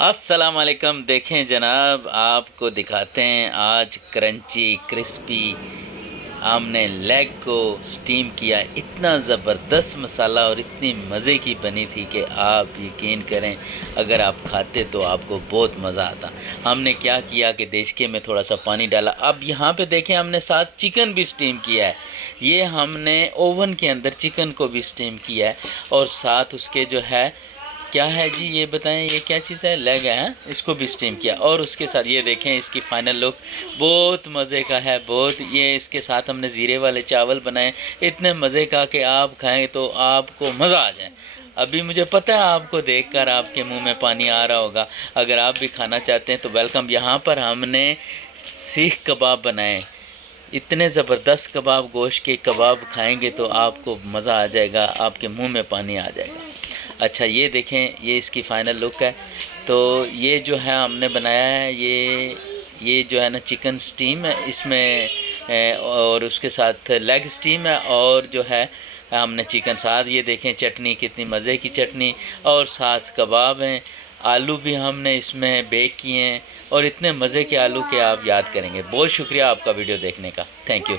अस्सलाम वालेकुम। देखें जनाब, आपको दिखाते हैं आज क्रंची क्रिस्पी हमने लेग को स्टीम किया। इतना ज़बरदस्त मसाला और इतनी मज़े की बनी थी कि आप यकीन करें, अगर आप खाते तो आपको बहुत मज़ा आता। हमने क्या किया कि देचके में थोड़ा सा पानी डाला। अब यहाँ पे देखें, हमने साथ चिकन भी स्टीम किया है। ये हमने ओवन के अंदर चिकन को भी स्टीम किया है और साथ उसके जो है क्या है जी, ये बताएं, ये क्या चीज़ है? लेग है, हैं? इसको भी स्टीम किया और उसके साथ ये देखें, इसकी फ़ाइनल लुक बहुत मज़े का है। बहुत ये इसके साथ हमने ज़ीरे वाले चावल बनाए, इतने मज़े का कि आप खाएं तो आपको मज़ा आ जाए। अभी मुझे पता है आपको देखकर आपके मुंह में पानी आ रहा होगा। अगर आप भी खाना चाहते हैं तो वेलकम। यहाँ पर हमने सीख कबाब बनाए। इतने ज़बरदस्त कबाब, गोश्त के कबाब खाएंगे तो आपको मज़ा आ जाएगा, आपके मुंह में पानी आ जाएगा। अच्छा, ये देखें, ये इसकी फ़ाइनल लुक है। तो ये जो है हमने बनाया है, ये जो है ना चिकन स्टीम है इसमें, और उसके साथ लेग स्टीम है और जो है हमने चिकन साथ। ये देखें चटनी, कितनी मज़े की चटनी और साथ कबाब हैं। आलू भी हमने इसमें बेक किए हैं और इतने मज़े के आलू के आप याद करेंगे। बहुत शुक्रिया आपका वीडियो देखने का। Thank you.